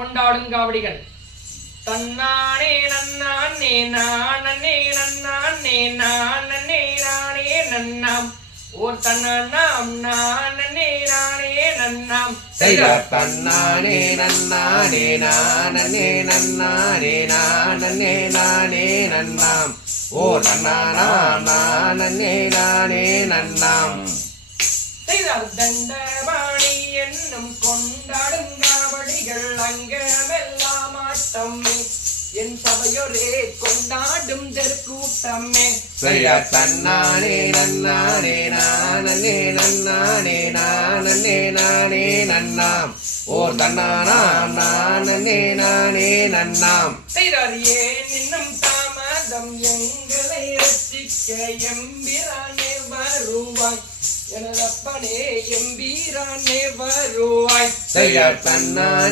கொண்டாடும் காவடிகள் தன்னானே நன்னானே நானே நன்னானே நானே நானே நன்னாம் ஓர் தன்னாம் நானே நானே நன்னாம் தன்னானே நன்னானே நானே நன்னானே நானே நானே நன்னாம் ஓர் தன்னாம் நானே நானே நன்னாம் தண்டபாணி என்னும் கொண்டாடும் காவடிகள் அங்கமெல்லாம் ஆட்டமே என் சபையொரே கொண்டாடும் தெற்கூட்டமே தன்னானே நன்னானே நானே நன்னானே நானே நானே நன்னாம் ஓர் தன்னானாம் நானே நானே நன்னாம் செய்தார் ஏன் இன்னும் தாமதம் எங்களை ரசிக்க எம்பிரானே வருவாய் எனதப்பனே எம்பீரானே வருவாய் தன்னானே